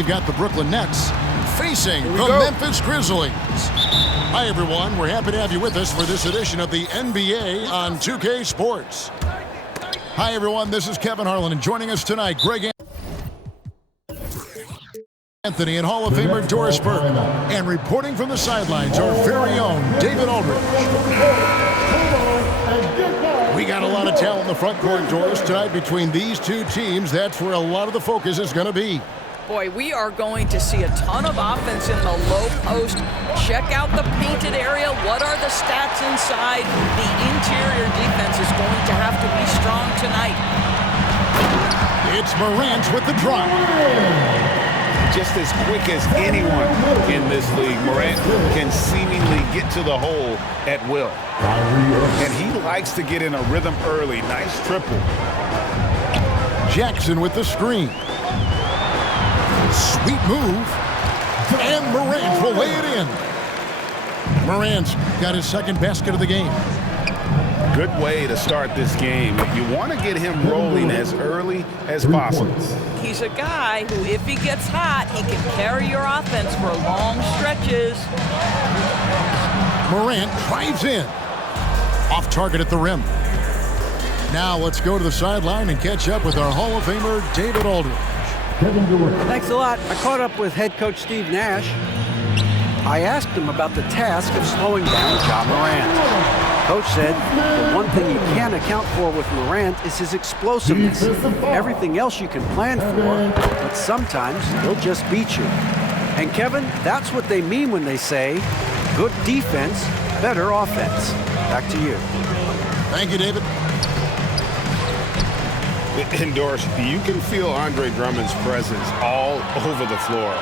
we've got the Brooklyn Nets facing the Memphis Grizzlies. Hi, everyone. We're happy to have you with us for this edition of the NBA on 2K Sports. Hi, everyone. This is Kevin Harlan, and joining us tonight, Greg Anthony and Hall of Famer Doris Burke. And reporting from the sidelines, our very own David Aldridge. We got a lot of talent in the front court, Doris, tonight between these two teams. That's where a lot of the focus is going to be. Boy, we are going to see a ton of offense in the low post. Check out the painted area. What are the stats inside? The interior defense is going to have to be strong tonight. It's Morant with the drive. Just as quick as anyone in this league, Morant can seemingly get to the hole at will. And he likes to get in a rhythm early. Nice triple. Jackson with the screen. Sweet move. And Morant will lay it in. Morant's got his second basket of the game. Good way to start this game. You want to get him rolling as early as possible. He's a guy who, if he gets hot, he can carry your offense for long stretches. Morant drives in. Off target at the rim. Now let's go to the sideline and catch up with our Hall of Famer, David Aldridge. Thanks a lot. I caught up with head coach Steve Nash. I asked him about the task of slowing down Ja Morant. Coach said the one thing you can't account for with Morant is his explosiveness. Everything else you can plan for, but sometimes he'll just beat you. And Kevin, that's what they mean when they say, good defense, better offense. Back to you. Thank you, David. Doris, you can feel Andre Drummond's presence all over the floor,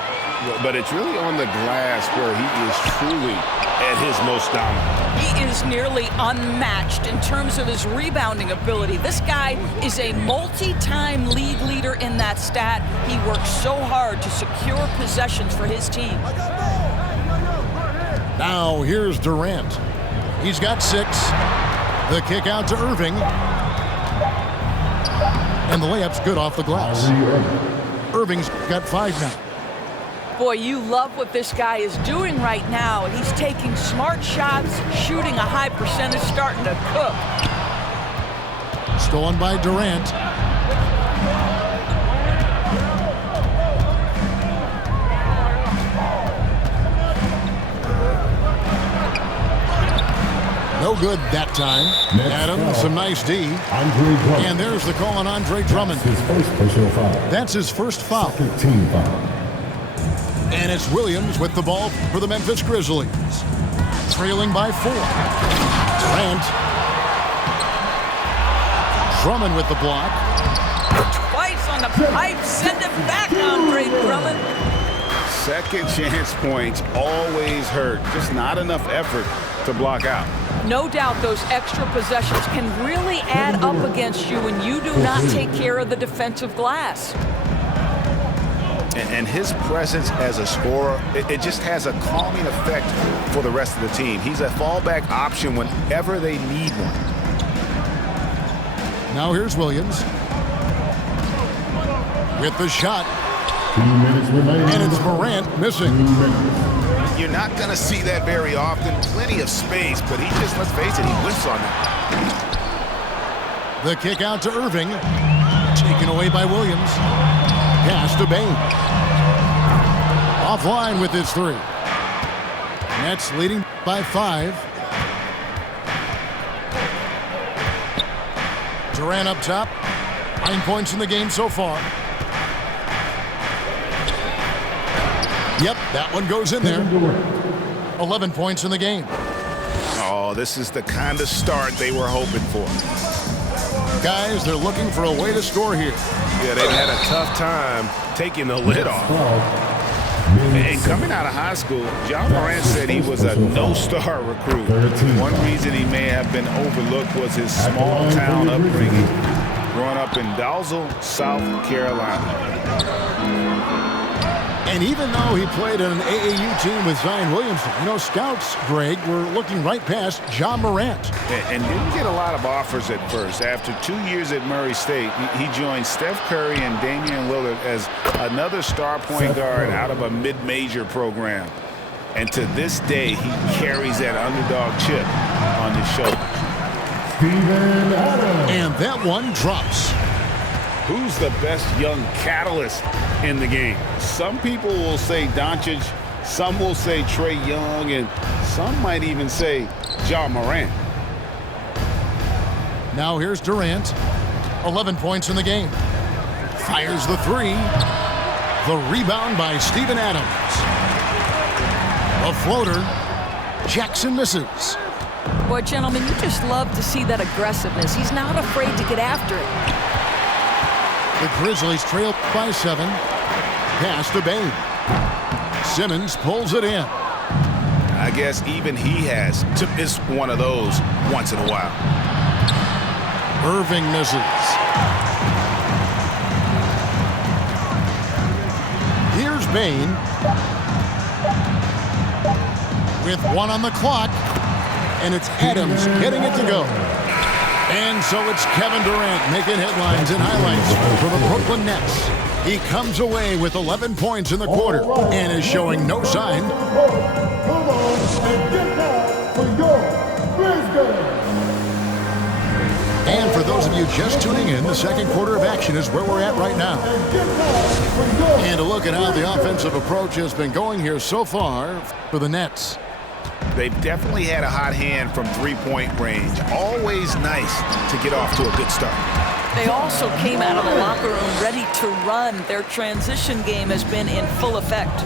but it's really on the glass where he is truly at his most dominant. He is nearly unmatched in terms of his rebounding ability. This guy is a multi-time league leader in that stat. He works so hard to secure possessions for his team. Now here's Durant. He's got 6. The kick out to Irving. And the layup's good off the glass. Irving's got 5 now. Boy, you love what this guy is doing right now. And he's taking smart shots, shooting a high percentage, starting to cook. Stolen by Durant. No good that time. Adam, some nice D. And there's the call on Andre Drummond. That's his first foul. Team foul. And it's Williams with the ball for the Memphis Grizzlies. Trailing by 4. Durant. Drummond with the block. Twice on the pipe. Send it back, Andre Drummond. Second chance points always hurt. Just not enough effort to block out. No doubt those extra possessions can really add up against you when you do not take care of the defensive glass. And his presence as a scorer, it just has a calming effect for the rest of the team. He's a fallback option whenever they need one. Now here's Williams. With the shot. 2 minutes remaining. And it's Morant missing. You're not going to see that very often. Plenty of space, but he just, let's face it, he whiffs on that. The kick out to Irving. Taken away by Williams. Pass to Bain. Offline with his 3. Nets leading by 5. Durant up top. 9 points in the game so far. Yep, that one goes in there. 11 points in the game. Oh, this is the kind of start they were hoping for. Guys, they're looking for a way to score here. Yeah, they've had a tough time taking the lid off. And coming out of high school, Ja Morant said he was a no-star recruit. One reason he may have been overlooked was his small-town upbringing, growing up in Dalzell, South Carolina. And even though he played on an AAU team with Zion Williamson, scouts, Greg, were looking right past John Morant. And didn't get a lot of offers at first. After 2 years at Murray State, he joined Steph Curry and Damian Lillard as another star point guard out of a mid-major program. And to this day, he carries that underdog chip on his shoulder. And that one drops. Who's the best young catalyst in the game? Some people will say Doncic, some will say Trae Young, and some might even say Ja Morant. Now here's Durant. 11 points in the game. Fires the three. The rebound by Steven Adams. A floater. Jackson misses. Boy, gentlemen, you just love to see that aggressiveness. He's not afraid to get after it. The Grizzlies trail by 7. Pass to Bane. Simmons pulls it in. I guess even he has to miss one of those once in a while. Irving misses. Here's Bane. With 1 on the clock. And it's Adams getting it to go. And so it's Kevin Durant making headlines and highlights for the Brooklyn Nets. He comes away with 11 points in the quarter and is showing no sign. And for those of you just tuning in, the second quarter of action is where we're at right now. And a look at how the offensive approach has been going here so far for the Nets. They've definitely had a hot hand from three-point range. Always nice to get off to a good start. They also came out of the locker room ready to run. Their transition game has been in full effect.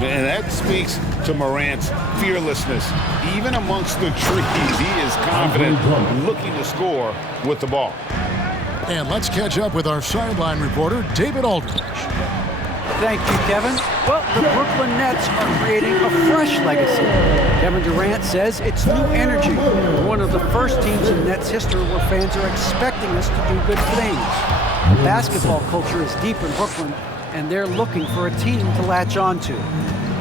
And that speaks to Morant's fearlessness. Even amongst the trees, he is confident, looking to score with the ball. And let's catch up with our sideline reporter, David Aldridge. Thank you, Kevin. Well, the Brooklyn Nets are creating a fresh legacy. Kevin Durant says it's new energy. We're one of the first teams in Nets history where fans are expecting us to do good things. Basketball culture is deep in Brooklyn, and they're looking for a team to latch on to.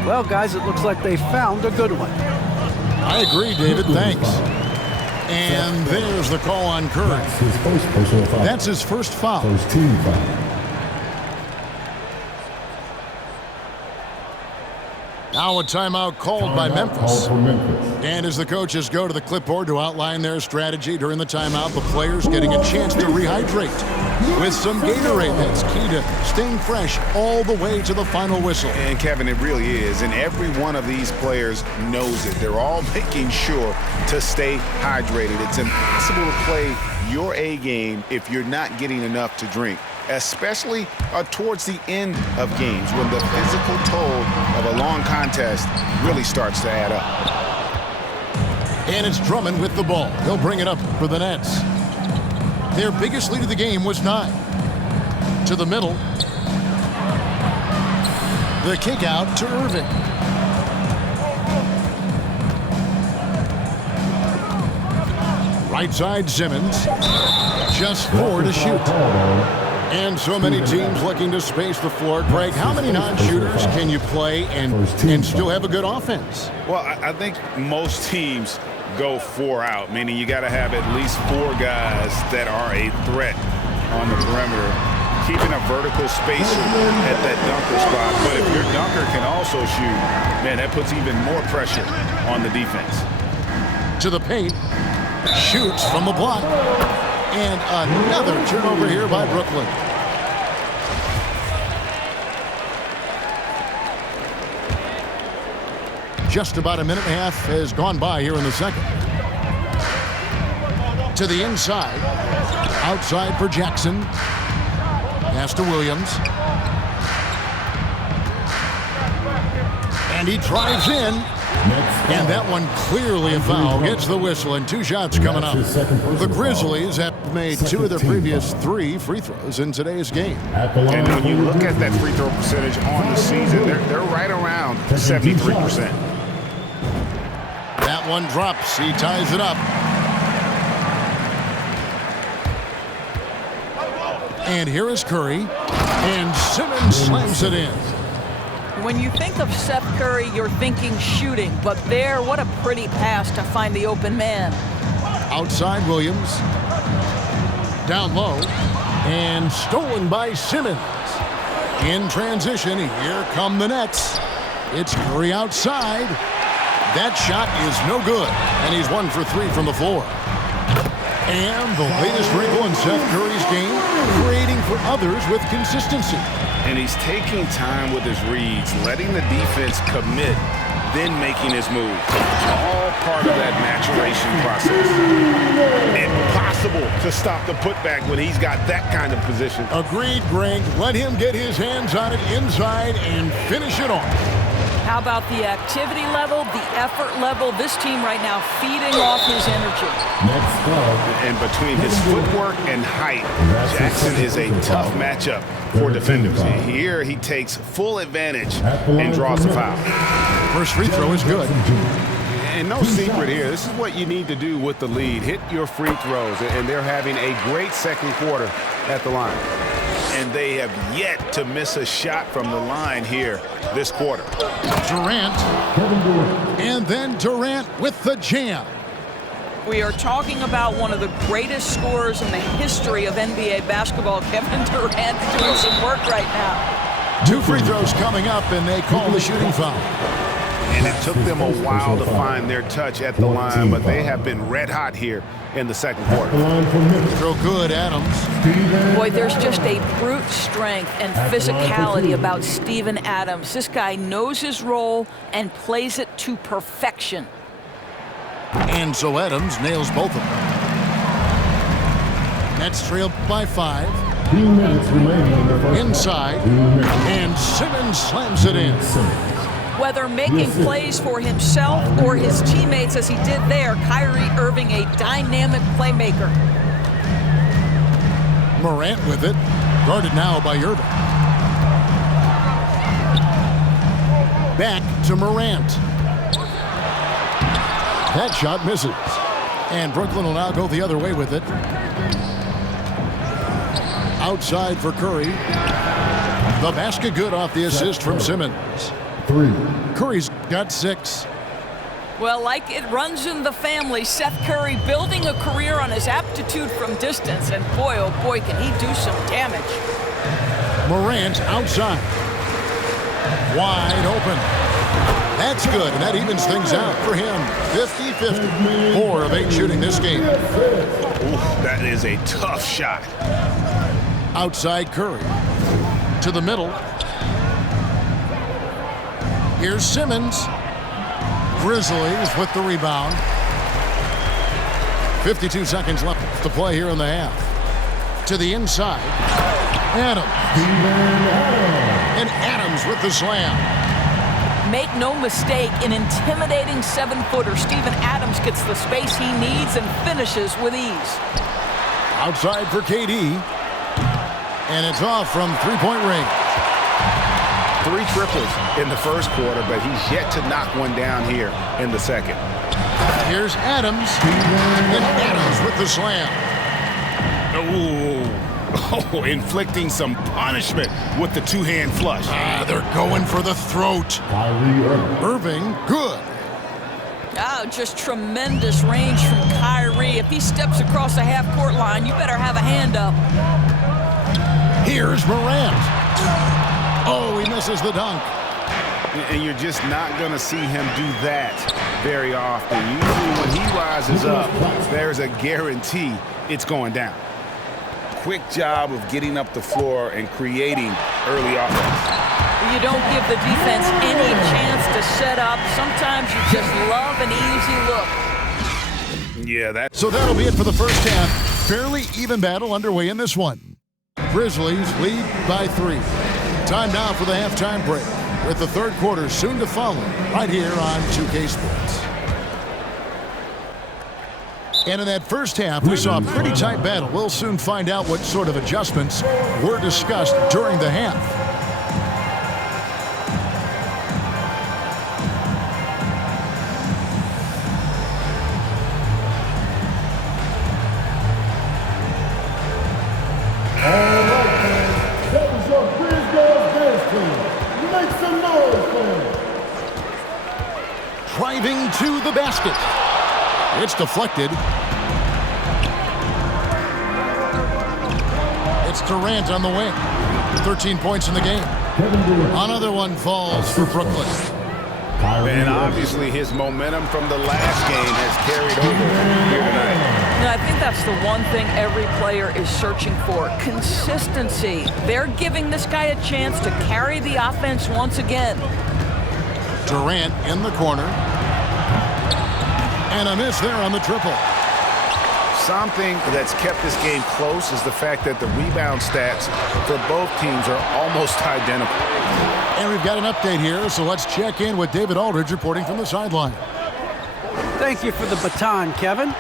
Well, guys, it looks like they found a good one. I agree, David. Thanks. And there's the call on Curry. That's his first foul. First team foul. Now a timeout called by Memphis. And as the coaches go to the clipboard to outline their strategy during the timeout, the players getting a chance to rehydrate with some Gatorade. That's key to staying fresh all the way to the final whistle. And Kevin, it really is. And every one of these players knows it. They're all making sure to stay hydrated. It's impossible to play your A game if you're not getting enough to drink, especially towards the end of games when the physical toll of a long contest really starts to add up. And it's Drummond with the ball. They'll bring it up for the Nets. Their biggest lead of the game was 9. To the middle. The kick out to Irving. Right side Simmons. Just 4 to shoot. And so many teams looking to space the floor. Greg, how many non-shooters can you play and still have a good offense? Well, I think most teams go 4 out, meaning you got to have at least 4 guys that are a threat on the perimeter, keeping a vertical spacer at that dunker spot. But if your dunker can also shoot, man, that puts even more pressure on the defense. To the paint, shoots from the block. And another turnover here by Brooklyn. Just about a minute and a half has gone by here in the second. To the inside. Outside for Jackson. Pass to Williams. And he drives in. And that one clearly a foul. Gets the whistle and 2 shots coming up. The Grizzlies have made 2 of their previous 3 free throws in today's game. And when you look at that free throw percentage on the season, they're right around 73%. That one drops. He ties it up. And here is Curry. And Simmons slams it in. When you think of Seth Curry, you're thinking shooting, but there, what a pretty pass to find the open man. Outside Williams. Down low. And stolen by Simmons. In transition, here come the Nets. It's Curry outside. That shot is no good, and he's 1 for 3 from the floor. And the latest wrinkle in Seth Curry's game, creating for others with consistency. And he's taking time with his reads, letting the defense commit, then making his move. All part of that maturation process. Impossible to stop the putback when he's got that kind of position. Agreed, Greg. Let him get his hands on it inside and finish it off. How about the activity level, the effort level? This team right now feeding off his energy. Next foul. And between his footwork and height, Jackson is a tough matchup for defenders. Here he takes full advantage and draws a foul. First free throw is good. And no secret here, this is what you need to do with the lead. Hit your free throws, and they're having a great second quarter at the line. And they have yet to miss a shot from the line here this quarter. Durant. And then Durant with the jam. We are talking about one of the greatest scorers in the history of NBA basketball. Kevin Durant doing some work right now. 2 free throws coming up, and they call the shooting foul. And it took them a while to find their touch at the line, but they have been red hot here in the second quarter. Throw good, Adams. Boy, there's just a brute strength and physicality about Steven Adams. This guy knows his role and plays it to perfection. And so Adams nails both of them. Nets trailed by 5. 2 minutes remaining in the first. Inside. And Simmons slams it in. Whether making plays for himself or his teammates as he did there, Kyrie Irving, a dynamic playmaker. Morant with it. Guarded now by Irving. Back to Morant. That shot misses. And Brooklyn will now go the other way with it. Outside for Curry. The basket good off the assist from Simmons. 3. Curry's got 6. Well, like it runs in the family, Seth Curry building a career on his aptitude from distance. And boy, oh boy, can he do some damage. Morant outside. Wide open. That's good, and that evens things out for him. 50-50. 4 of 8 shooting this game. Ooh, that is a tough shot. Outside Curry. To the middle. Here's Simmons. Grizzlies with the rebound. 52 seconds left to play here in the half. To the inside. Adams. And Adams with the slam. Make no mistake, an intimidating 7-footer. Steven Adams gets the space he needs and finishes with ease. Outside for KD. And it's off from three-point range. 3 triples in the first quarter, but he's yet to knock one down here in the second. Here's Adams. And Adams with the slam. Oh, inflicting some punishment with the 2-hand flush. They're going for the throat. Irving, good. Oh, just tremendous range from Kyrie. If he steps across the half-court line, you better have a hand up. Here's Morant. Oh, he misses the dunk. And you're just not going to see him do that very often. Usually when he rises up, there's a guarantee it's going down. Quick job of getting up the floor and creating early offense. You don't give the defense any chance to set up. Sometimes you just love an easy look. Yeah, So that'll be it for the first half. Fairly even battle underway in this one. Grizzlies lead by 3. Time now for the halftime break, with the third quarter soon to follow right here on 2K Sports. And in that first half, we saw a pretty tight battle. We'll soon find out what sort of adjustments were discussed during the half. Make some noise, fans. Driving to the basket. It's deflected. It's Durant on the wing. 13 points in the game. Another one falls for Brooklyn. And obviously his momentum from the last game has carried over here tonight. And I think that's the one thing every player is searching for, consistency. They're giving this guy a chance to carry the offense once again. Durant in the corner. And a miss there on the triple. Something that's kept this game close is the fact that the rebound stats for both teams are almost identical. And we've got an update here, so let's check in with David Aldridge reporting from the sideline. Thank you for the baton, Kevin.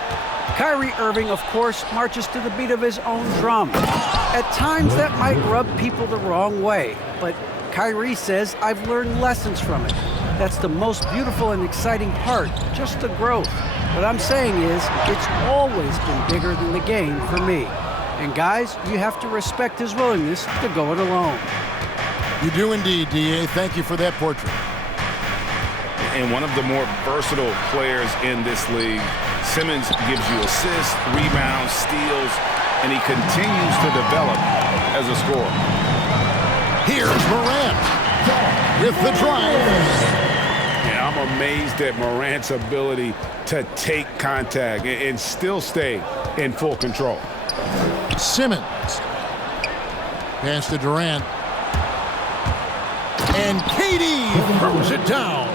Kyrie Irving, of course, marches to the beat of his own drum. At times, that might rub people the wrong way, but Kyrie says, I've learned lessons from it. That's the most beautiful and exciting part, just the growth. What I'm saying is, it's always been bigger than the game for me. And guys, you have to respect his willingness to go it alone. You do indeed, D.A. Thank you for that portrait. And one of the more versatile players in this league. Simmons gives you assists, rebounds, steals, and he continues to develop as a scorer. Here's Morant with the drive. Yeah, I'm amazed at Morant's ability to take contact and still stay in full control. Simmons. Pass to Durant. And KD throws it down.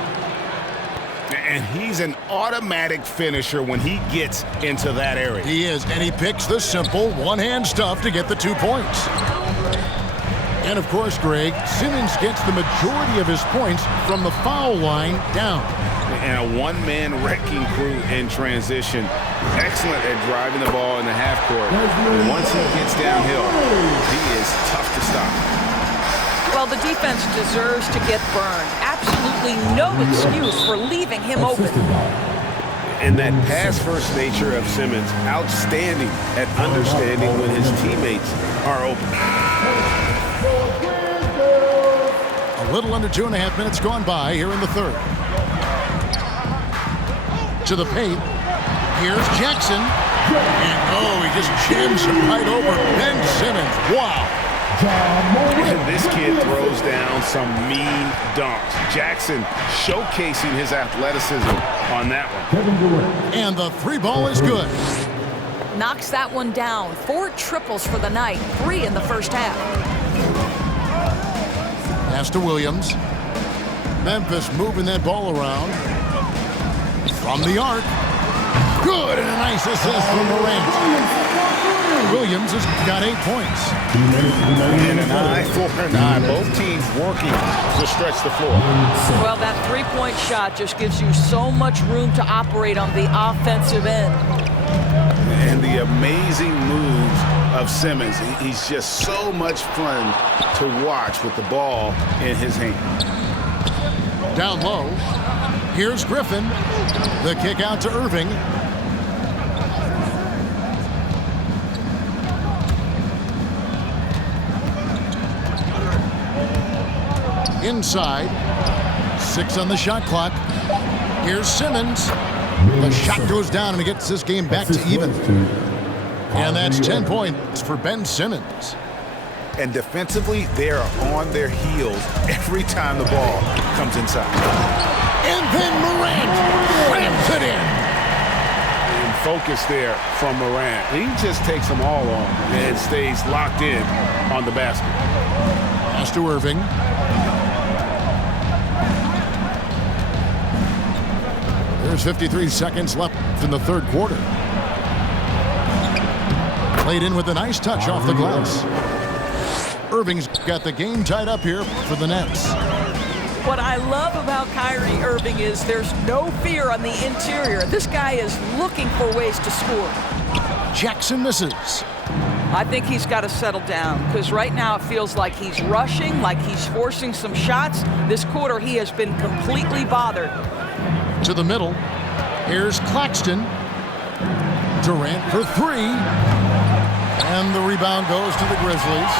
And he's an automatic finisher when he gets into that area. He is, and he picks the simple one-hand stuff to get the 2 points. And of course, Greg, Simmons gets the majority of his points from the foul line down. And a one-man wrecking crew in transition. Excellent at driving the ball in the half court. And once he gets downhill, he is tough to stop. Well, the defense deserves to get burned. Absolutely no excuse for leaving him open. And that pass-first nature of Simmons, outstanding at understanding when his teammates are open. A little under 2.5 minutes gone by here in the third. To the paint. Here's Jackson. And oh, he just jams him right over Ben Simmons. Wow. And this kid throws down some mean dunks. Jackson showcasing his athleticism on that one. And the three ball is good. Knocks that one down. 4 triples for the night. 3 in the first half. Pass to Williams. Memphis moving that ball around. From the arc. Good, and a nice assist from Durant. Williams has got 8 points. And an eye for an eye. Both teams working to stretch the floor. Well, that three-point shot just gives you so much room to operate on the offensive end. And the amazing moves of Simmons. He's just so much fun to watch with the ball in his hand. Down low. Here's Griffin. The kick out to Irving. Inside. 6 on the shot clock. Here's Simmons. The shot goes down and it gets this game back to even. And that's 10 points for Ben Simmons. And defensively, they are on their heels every time the ball comes inside. And then Morant rams it in. And focus there from Morant. He just takes them all on and stays locked in on the basket. Pass to Irving. There's 53 seconds left in the third quarter. Played in with a nice touch off the glass. Irving's got the game tied up here for the Nets. What I love about Kyrie Irving is there's no fear on the interior. This guy is looking for ways to score. Jackson misses. I think he's got to settle down because right now it feels like he's rushing, like he's forcing some shots. This quarter he has been completely bothered. To the middle. Here's Claxton. Durant for 3. And the rebound goes to the Grizzlies.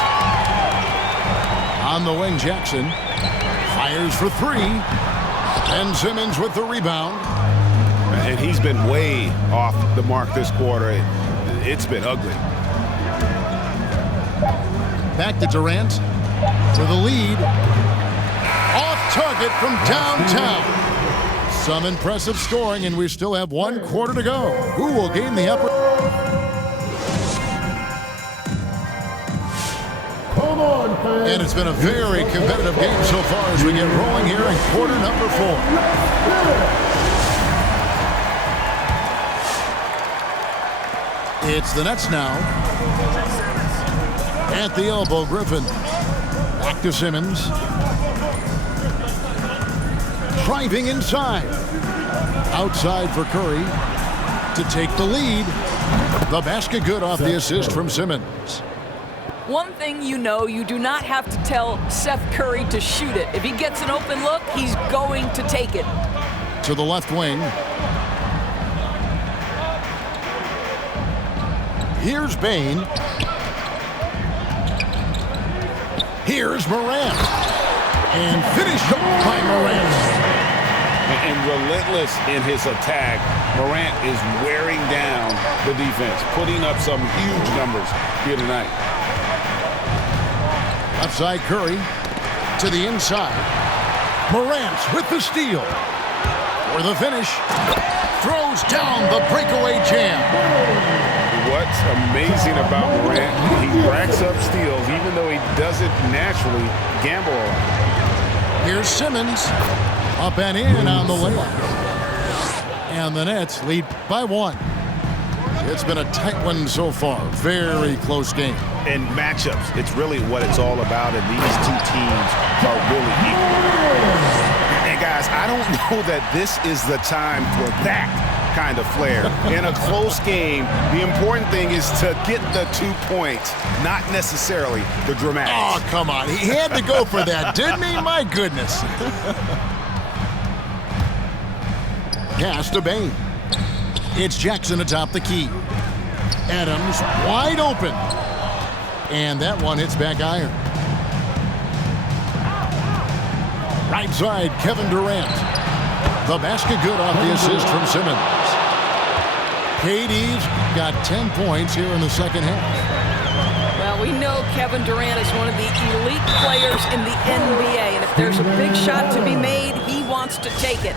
On the wing, Jackson. Fires for three. And Simmons with the rebound. And he's been way off the mark this quarter. It's been ugly. Back to Durant for the lead. Off target from downtown. Some impressive scoring, and we still have 1 quarter to go. Who will gain the upper? Come on, fans. And it's been a very competitive game so far as we get rolling here in quarter number 4. It's the Nets now. At the elbow, Griffin. Back to Simmons. Driving inside. Outside for Curry to take the lead. The basket good off the assist from Simmons. One thing you know, you do not have to tell Seth Curry to shoot it. If he gets an open look, he's going to take it. To the left wing. Here's Bain. Here's Morant. And finished off by Morant. And relentless in his attack, Morant is wearing down the defense, putting up some huge numbers here tonight. Outside Curry to the inside. Morant with the steal. For the finish. Throws down the breakaway jam. What's amazing about Morant, he racks up steals even though he doesn't naturally gamble a lot. Here's Simmons. Up and in on the layup. And the Nets lead by 1. It's been a tight one so far. Very close game. And matchups, it's really what it's all about, and these two teams are really equal. And guys, I don't know that this is the time for that kind of flair. In a close game, the important thing is to get the 2 points, not necessarily the dramatics. Oh, come on. He had to go for that, didn't he? My goodness. Pass to Bain. It's Jackson atop the key. Adams wide open. And that one hits back iron. Right side, Kevin Durant. The basket good off the assist from Simmons. KD's got 10 points here in the second half. Well, we know Kevin Durant is one of the elite players in the NBA, and if there's a big shot to be made, he wants to take it.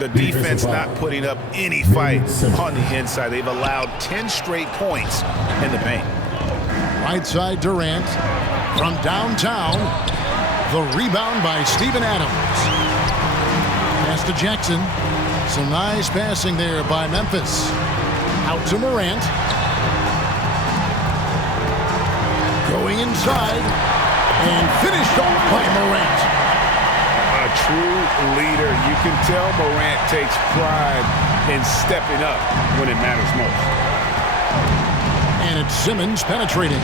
The defense not putting up any fight on the inside. They've allowed 10 straight points in the paint. Right side Durant from downtown. The rebound by Steven Adams. Pass to Jackson. Some nice passing there by Memphis. Out to Morant. Going inside. And finished off by Morant. A true leader. You can tell Morant takes pride in stepping up when it matters most. And it's Simmons penetrating.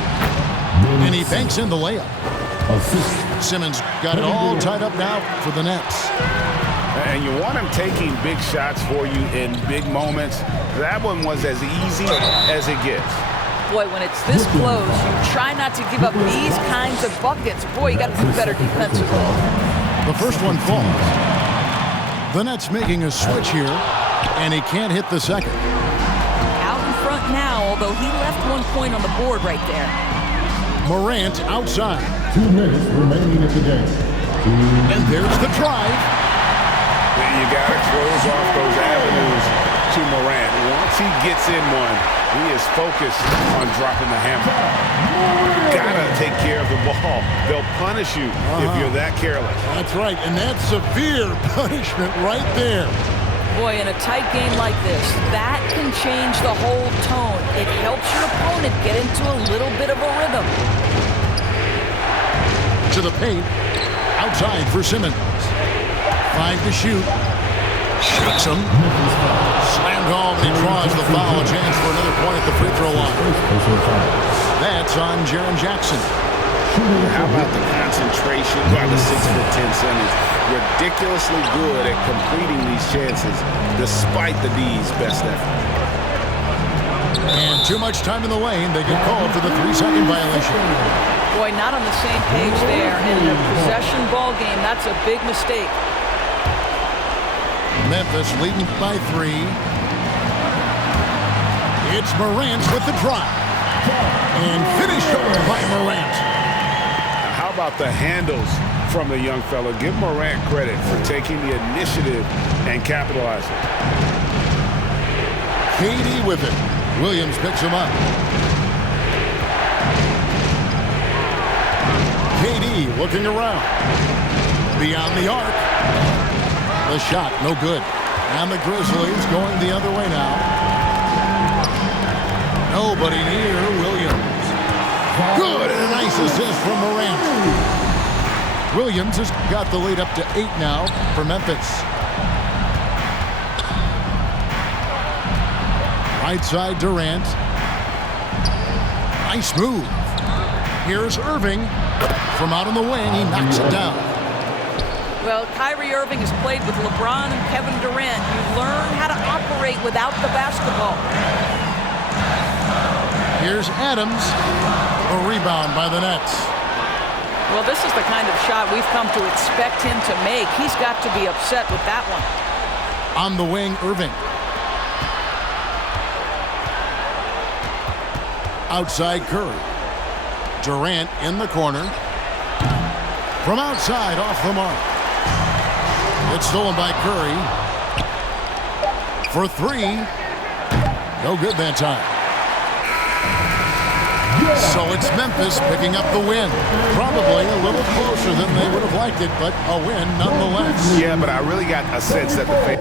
And he banks in the layup. Simmons got it all tied up now for the Nets. And you want him taking big shots for you in big moments. That one was as easy as it gets. Boy, when it's this close, you try not to give up these kinds of buckets. Boy, you got to do better defensively. The first one falls. The Nets making a switch here, and he can't hit the second. Out in front now, although he left 1 point on the board right there. Morant outside. 2 minutes remaining in the game. And there's the drive. And you got to close off those avenues to Morant. Once he gets in one, he is focused on dropping the hammer. Gotta take care of the ball. They'll punish you if you're that careless. That's right, and that's severe punishment right there. Boy, in a tight game like this, that can change the whole tone. It helps your opponent get into a little bit of a rhythm. To the paint, outside for Simmons. 5 to shoot. Shoots him. Slammed home, and he draws the foul. A chance for another point at the free throw line. That's on Jaren Jackson. How about the concentration by the 6'10" Simmons? Ridiculously good at completing these chances despite the D's best effort. And too much time in the lane. They get called for the 3-second violation. Boy, not on the same page there. And in a possession ball game, that's a big mistake. Memphis leading by 3. It's Morant with the drive. And finished off by Morant. How about the handles from the young fella? Give Morant credit for taking the initiative and capitalizing. KD with it. Williams picks him up. KD looking around. Beyond the arc. The shot, no good. And the Grizzlies going the other way now. Nobody near Williams. Good, and a nice assist from Morant. Williams has got the lead up to 8 now for Memphis. Right side, Durant. Nice move. Here's Irving. From out on the wing, he knocks it down. Well, Kyrie Irving has played with LeBron and Kevin Durant. You learn how to operate without the basketball. Here's Adams. A rebound by the Nets. Well, this is the kind of shot we've come to expect him to make. He's got to be upset with that one. On the wing, Irving. Outside, Curry. Durant in the corner. From outside, off the mark. It's stolen by Curry. For 3. No good that time. So it's Memphis picking up the win. Probably a little closer than they would have liked it, but a win nonetheless. Yeah, but I really got a sense that the